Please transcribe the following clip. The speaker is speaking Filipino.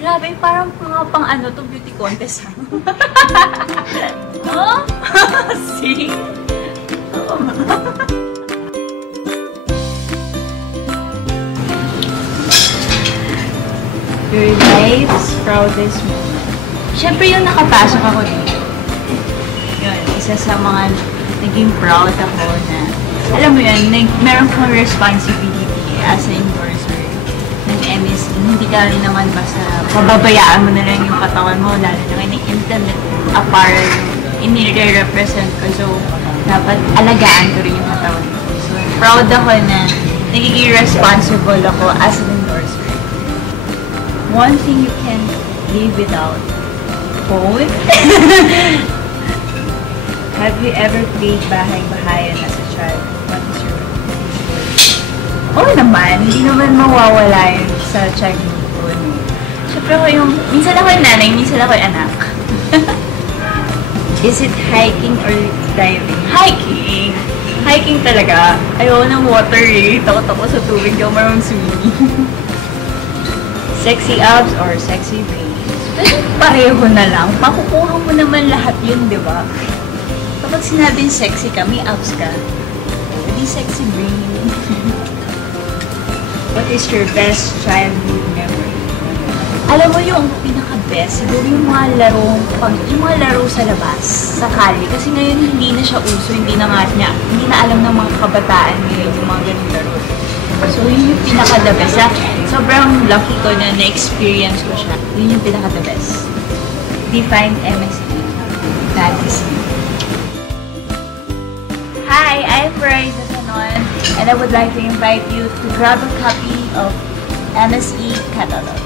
Grabe, parang mga pang ano to, beauty contest. Oh? See? Your life's proudest moment. Siyempre yung nakapasok ako dito. Yun, isa sa mga naging proud ako na, alam mo yun, meron kong responsibility as an endorser ng MSE. Hindi ka rin naman basta pababayaan mo na lang yung katawan mo, lalo na yung intimate apparel yung inire-represent ko. So, dapat alagaan ko rin yung katawan ko. So, proud ako na nagiging responsible ako as an endorser. One thing you can live without. Phone? Have you ever played bahay-bahayan as a child? What is your favorite? Oo naman, hindi naman mawawala yun sa childhood ko. Siyempre ako yung, minsan ako yung nanay, minsan ako yung anak. Is it hiking or diving? Hiking! Hiking talaga. Ayaw ng water eh. Takot ako sa tubig, di ako marunong swimming. Sexy abs or sexy brains? Pero pareho na lang. Makukuha mo naman lahat yun, di ba? Kapag sinabing sexy ka, may abs ka. Hindi sexy brain. What is your best childhood memory? Alam mo yung pinaka-best, siguro yung mga laro sa labas, sa kali. Kasi ngayon hindi na siya uso, hindi na alam ng mga kabataan ngayon yung mga ganun laro. So, yun yung pinaka-the best. Sobrang lucky ko na na-experience ko siya. Yun yung pinaka-the best. Define MSE. That is me. Hi, I'm Veronica Sanon, and I would like to invite you to grab a copy of MSE Catalog.